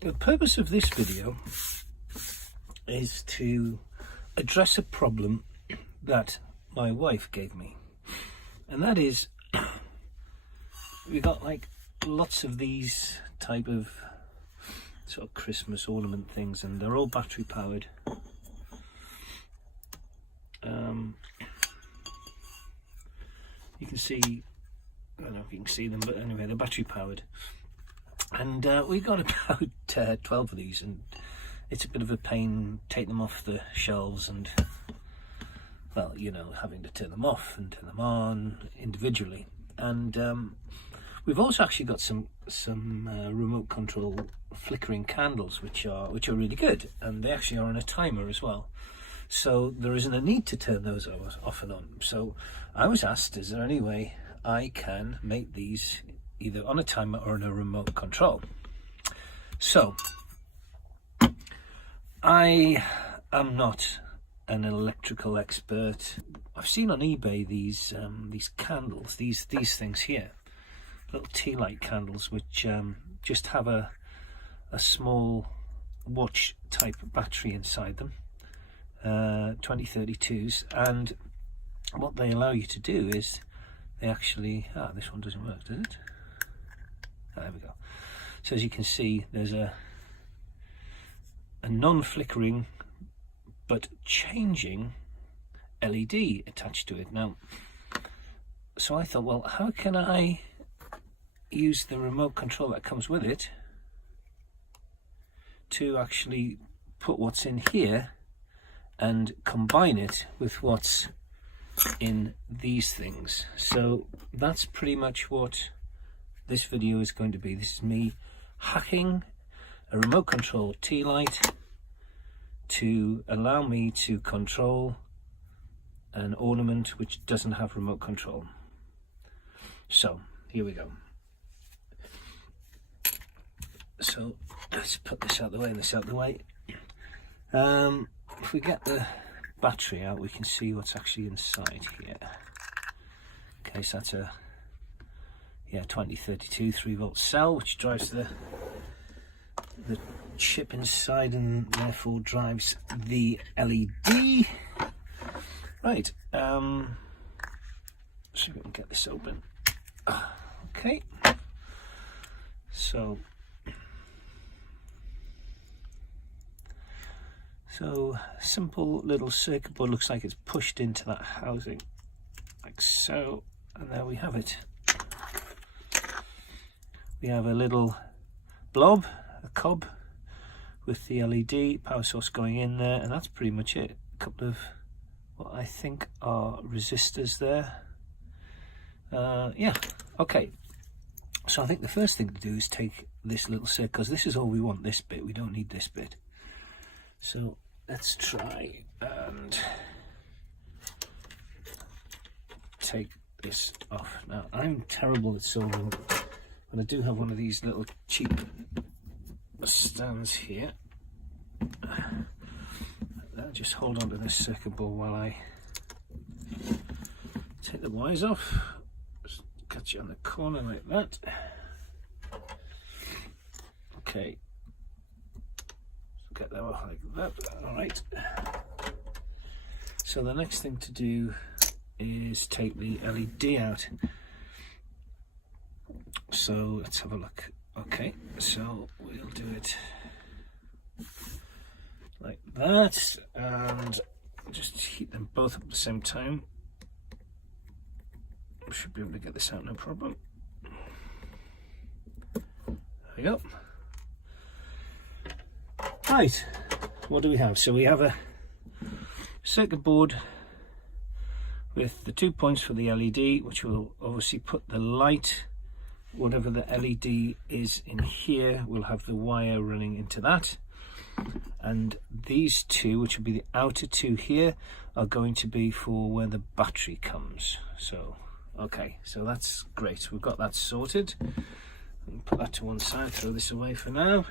The purpose of this video is to address a problem that my wife gave me, and that is we got like lots of these type of sort of Christmas ornament things, and they're all battery powered. You can see, I don't know if you can see them, but anyway, they're battery powered. And we got about 12 of these, and it's a bit of a pain taking them off the shelves and, well, you know, having to turn them off and turn them on individually. And we've also actually got some remote control flickering candles, which are really good, and they actually are on a timer as well. So there isn't a need to turn those off and on. So I was asked, is there any way I can make these either on a timer or in a remote control? So I am not an electrical expert. I've seen on eBay these candles, these things here, little Tealight candles, which just have a small watch type battery inside them, 2032s, and what they allow you to do is they actually, this one doesn't work, does it? There we go. So as you can see, there's a non-flickering but changing LED attached to it. Now, so I thought, well, how can I use the remote control that comes with it to actually put what's in here and combine it with what's in these things? So that's pretty much what this video is going to be. This is me hacking a remote control Tealight to allow me to control an ornament which doesn't have remote control. So here we go. So let's put this out of the way and this out of the way. If we get the battery out, we can see what's actually inside here. Okay, so that's a 2032 3-volt cell, which drives the chip inside and therefore drives the LED. Right, so we can get this open. Okay, so simple little circuit board, looks like it's pushed into that housing like so, and there we have it. We have a little blob, a cob with the LED power source going in there, and that's pretty much it. A couple of what I think are resistors there. Yeah, okay. So I think the first thing to do is take this little circuit, because this is all we want, this bit. We don't need this bit. So let's try and take this off. Now, I'm terrible at soldering, and I do have one of these little cheap stands here. I'll just hold on to this circuit board while I take the wires off. Just cut you on the corner like that. Okay, get that off like that. All right, so the next thing to do is take the LED out. So let's have a look. Okay, so we'll do it like that and just heat them both up at the same time. We should be able to get this out no problem. There we go. Right, what do we have? So we have a circuit board with the 2 points for the LED, which will obviously put the light, whatever the LED is in here, we'll have the wire running into that. And these two, which will be the outer two here, are going to be for where the battery comes. So, okay, so that's great. We've got that sorted. Put that to one side, throw this away for now.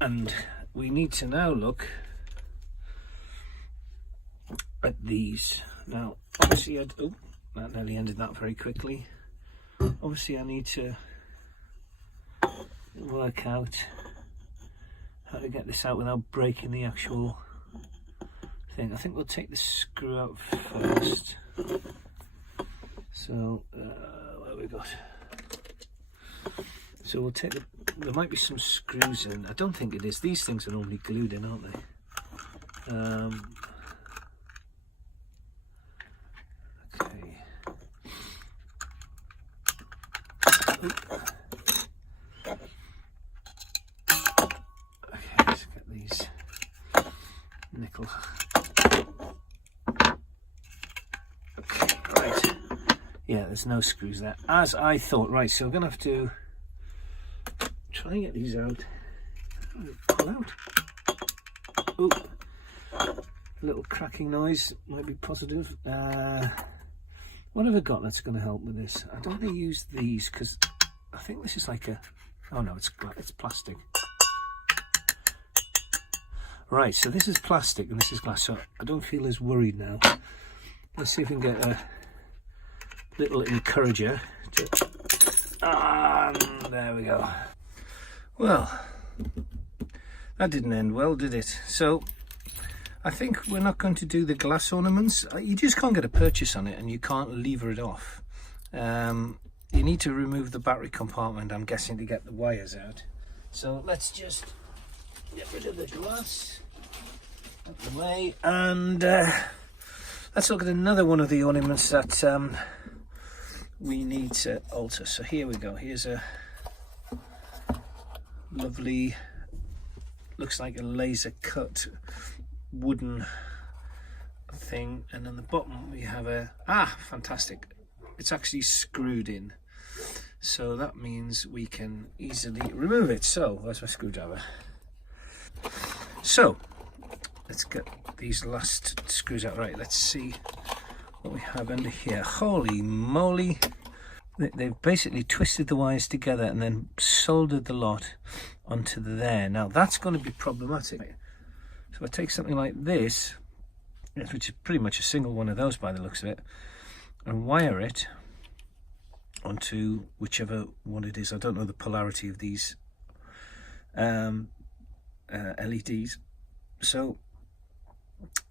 And we need to now look at these. Now, obviously, that nearly ended that very quickly. Obviously, I need to work out how to get this out without breaking the actual thing. I think we'll take the screw out first. So what have we got? So we'll take there might be some screws in. I don't think it is. These things are normally glued in, aren't they? Okay. Okay, let's get these nickel. Okay, right. Yeah, there's no screws there, as I thought. Right, so we're gonna have to try and get these out. Pull out. Ooh, a little cracking noise might be positive. What have I got that's going to help with this? I don't want to use these because I think this is like a. Oh no, it's plastic. Right, so this is plastic and this is glass, so I don't feel as worried now. Let's see if we can get a little encourager to. And there we go. Well, that didn't end well, did it? So I think we're not going to do the glass ornaments. You just can't get a purchase on it and you can't lever it off. You need to remove the battery compartment, I'm guessing, to get the wires out. So let's just get rid of the glass out the way, and let's look at another one of the ornaments that we need to alter. So here we go. Here's a lovely, looks like a laser cut wooden thing, and on the bottom we have a fantastic, it's actually screwed in, so that means we can easily remove it. So where's my screwdriver? So let's get these last screws out. Right, let's see what we have under here. Holy moly, they've basically twisted the wires together and then soldered the lot onto there. Now that's going to be problematic. So I take something like this, which is pretty much a single one of those by the looks of it, and wire it onto whichever one it is. I don't know the polarity of these LEDs. So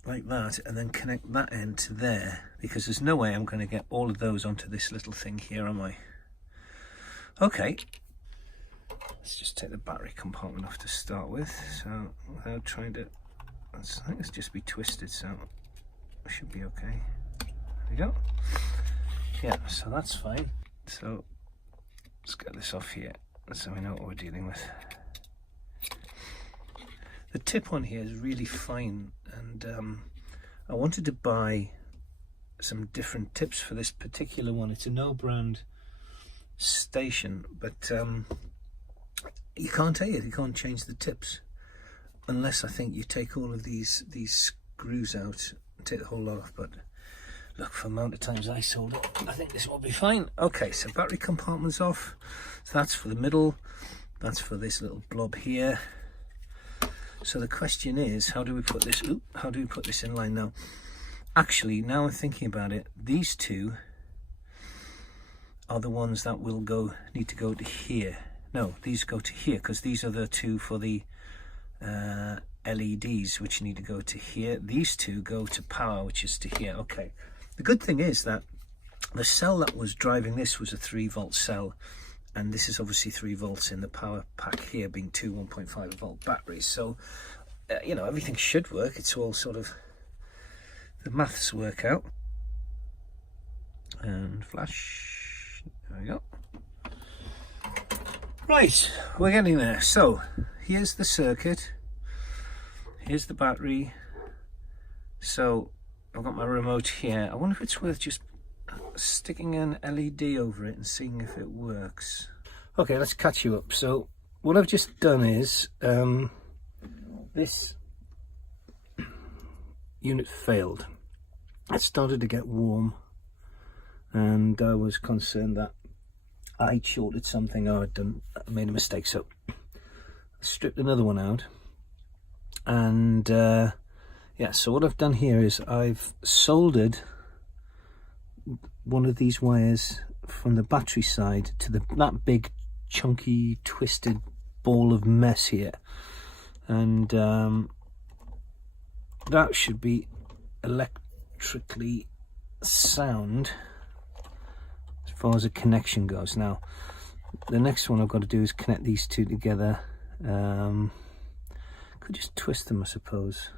like that, and then connect that end to there, because there's no way I'm going to get all of those onto this little thing here, am I? Okay, let's just take the battery compartment off to start with. So without trying to, I think it's just be twisted, so it should be okay. There we go. Yeah, so that's fine. So let's get this off here so we know what we're dealing with. The tip on here is really fine, and I wanted to buy some different tips for this particular one. It's a no brand station, but you can't take it, you can't change the tips unless, I think, you take all of these screws out and take the whole lot off. But look, for the amount of times I sold it, I think this will be fine. Okay, so battery compartment's off, so that's for the middle, that's for this little blob here. So the question is, how do we put this? How do we put this in line now? Actually, now I'm thinking about it, these two are the ones that will need to go to here. No, these go to here, because these are the two for the LEDs, which need to go to here. These two go to power, which is to here. Okay. The good thing is that the cell that was driving this was a 3-volt cell, and this is obviously 3 volts in the power pack here, being two 1.5 volt batteries. So you know, everything should work. It's all sort of, the maths work out. And flash, there we go. Right, we're getting there. So here's the circuit, here's the battery. So I've got my remote here. I wonder if it's worth just sticking an LED over it and seeing if it works. Okay, let's catch you up. So what I've just done is this unit failed. It started to get warm, and I was concerned that I'd shorted something or I made a mistake. So I stripped another one out, and yeah, so what I've done here is I've soldered one of these wires from the battery side to that big chunky twisted ball of mess here. and that should be electrically sound as far as a connection goes. Now the next one I've got to do is connect these two together. Could just twist them, I suppose.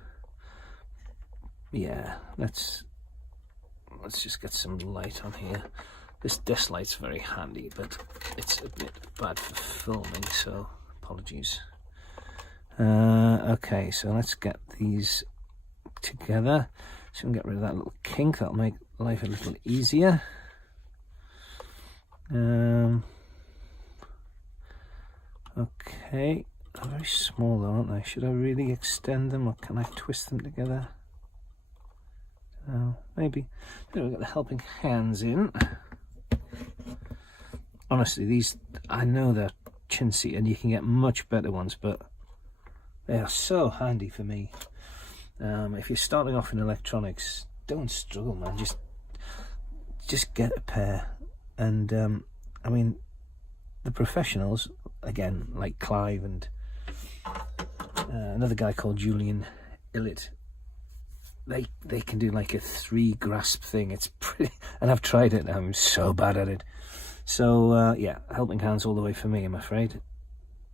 Yeah, let's just get some light on here. This desk light's very handy, but it's a bit bad for filming, so apologies. Okay, so let's get these together so we can get rid of that little kink. That'll make life a little easier. Okay, they're very small though, aren't they? Should I really extend them, or can I twist them together? Maybe. We've got the helping hands in. Honestly, these, I know they're chintzy and you can get much better ones, but they are so handy for me. If you're starting off in electronics, don't struggle, man. Just get a pair. And I mean, the professionals, again, like Clive and another guy called Julian Illett, they can do like a 3 grasp thing. It's pretty, and I've tried it. I'm so bad at it. So yeah, helping hands all the way for me, I'm afraid.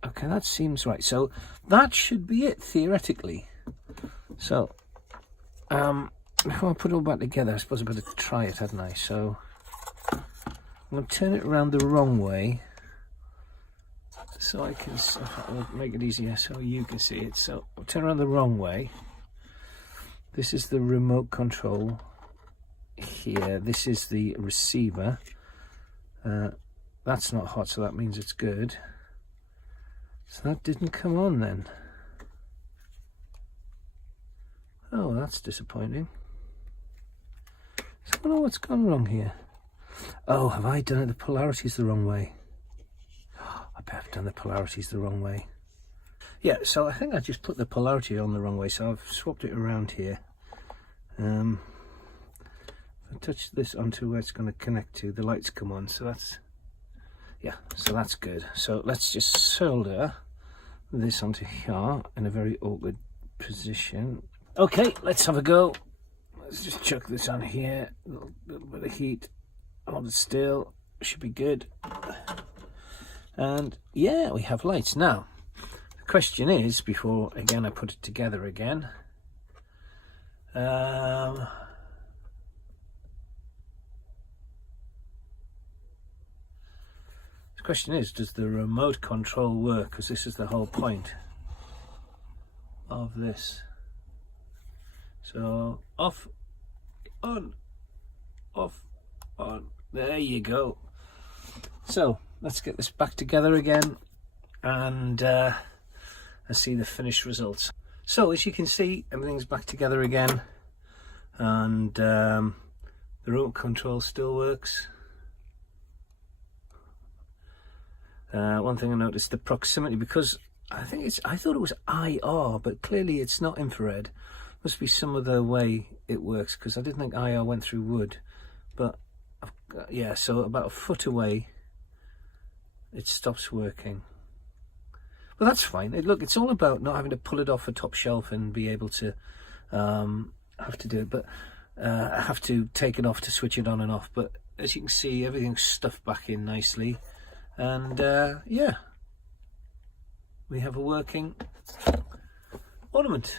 Okay, that seems right. So that should be it, theoretically. So before I put it all back together, I suppose I better try it, hadn't I? So I'm going to turn it around the wrong way so I can, I'll make it easier so you can see it. So I'll turn around the wrong way. This is the remote control here. This is the receiver. That's not hot, so that means it's good. So that didn't come on then. Oh, that's disappointing. So I don't know what's gone wrong here. Oh, have I done it? The polarity's the wrong way. I bet I've done the polarities the wrong way. Yeah, so I think I just put the polarity on the wrong way, so I've swapped it around here. I touch this onto where it's going to connect to, the lights come on, so that's, yeah, so that's good. So let's just solder this onto here in a very awkward position. Okay, let's have a go. Let's just chuck this on here, a little bit of heat, hold it still, should be good. And yeah, we have lights. Now the question is, before again I put it together again, the question is, does the remote control work? Because this is the whole point of this. So off, on, off, on, there you go. So let's get this back together again and see the finished results. So as you can see, everything's back together again, and the remote control still works. One thing I noticed, the proximity, because I thought it was IR, but clearly it's not infrared. Must be some other way it works, because I didn't think IR went through wood. But yeah, so about a foot away it stops working. But that's fine. Look, it's all about not having to pull it off a top shelf and be able to have to do it, but have to take it off to switch it on and off. But as you can see, everything's stuffed back in nicely, and yeah, we have a working ornament.